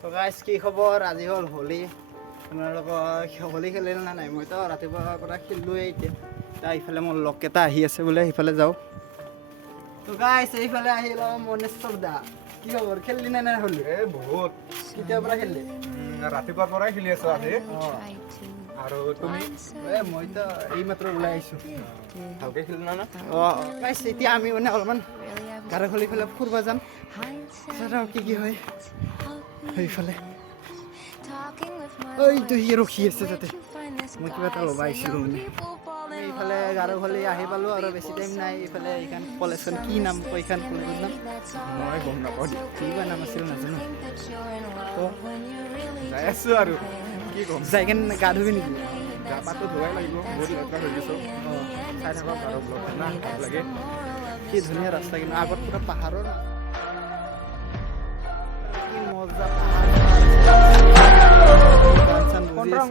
তো গাইজ কি খবৰ আজি হ'ল হোলী আপোনালোকৰ হোলী খেলিল না নাই মইতো ৰাতিপুৱাৰ পৰা খেলিলোৱেই এতিয়া ইফালে মোৰ লগকেইটা আহি আছে বোলে সিফালে যাওঁ তো গাইজ এইফালে আহিল মনেশ্বৰ দা কি খবৰ খেলিলি নে নাই হোলী বহুত কেতিয়াৰ পৰা খেলিলি ৰাতিপুৱাৰ পৰাই খেলি আছো আজি আৰু তুমি মইতো এইমাত্ৰ ওলাই আহিছোঁ ভালকে খেলি না গাইজ এতিয়া আমি মানে অলপমান গাৰো খলি ফালে ফুৰিব যাম কি হয় সেইফালে এইটো সি ৰখি আছে তাতে মই কিবা এটা ল'ব আহিছিলোঁ মানে এইফালে গাৰো খলি আহি পালোঁ আৰু বেছি টাইম নাই এইফালে এইখন কলেজখন কি নাম কয় এইখন কলেজৰ নাম মই গম নাপাওঁ কিবা নাম আছিল নাজানো তো যাই আছো আৰু কি ক'ম যাই কেনে গা ধুবি নেকি গা পাতো ধুৱাই লাগিব বহুত লেতেৰা হৈ গৈছোঁ চাই থাকক আৰু ব্লগ না ভাল লাগে কি ধুনীয়া ৰাস্তা কিন্তু আগত পুৰা পাহাৰৰ কি মজা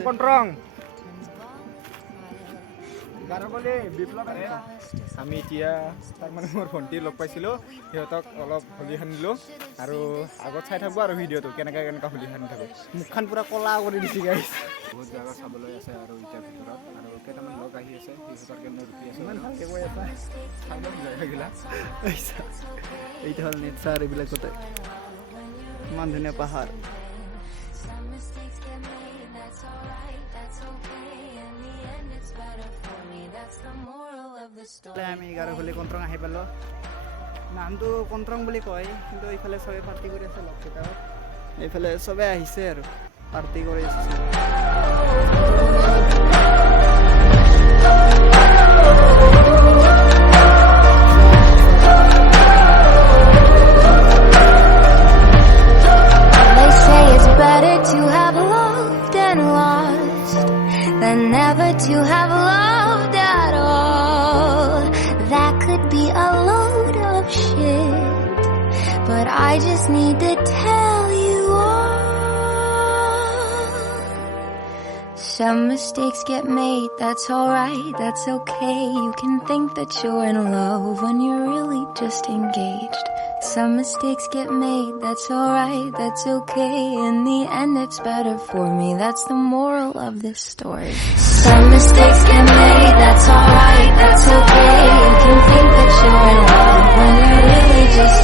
কণ্ট্ৰং আমি এতিয়া তাক মানে মোৰ ভণ্টি লগ পাইছিলোঁ সিহঁতক অলপ হোলী সানিলোঁ আৰু আগত চাই থাকোঁ আৰু ভিডিঅ'টো কেনেকৈ হোলী সানি থাকোঁ মুখখন পুৰা ক'লা কৰি দিছে গাইছ বহুত জেগা চাবলৈ আছে আৰু এতিয়া ভিতৰত আৰু কেইটামান লগ আহি আছে সিহঁতৰ কাৰণে ৰখি আছে ইমান ভালকৈ কৈ আছা চাবলৈ জেগাগিলা এইটো হ'ল নেচাৰ এইবিলাকতে ইমান ধুনীয়া পাহাৰ আমি গাৰো খলি কণ্ট্ৰং আহি পালোঁ নামটো কণ্ট্ৰং বুলি কয় কিন্তু এইফালে চবে পাৰ্টি কৰি আছে লগকেইটাও এইফালে চবে আহিছে আৰু পাৰ্টি কৰি আছে Never to have loved at all. That could be a load of shit, but I just need to tell you all. Some mistakes get made, that's alright, that's okay. You can think that you're in love when you're really just engaged. Some mistakes get made, that's alright, that's okay. In the end it's better for me, that's the moral of this story. Some mistakes get made, that's alright, that's okay. You can think that you're in love when you're really just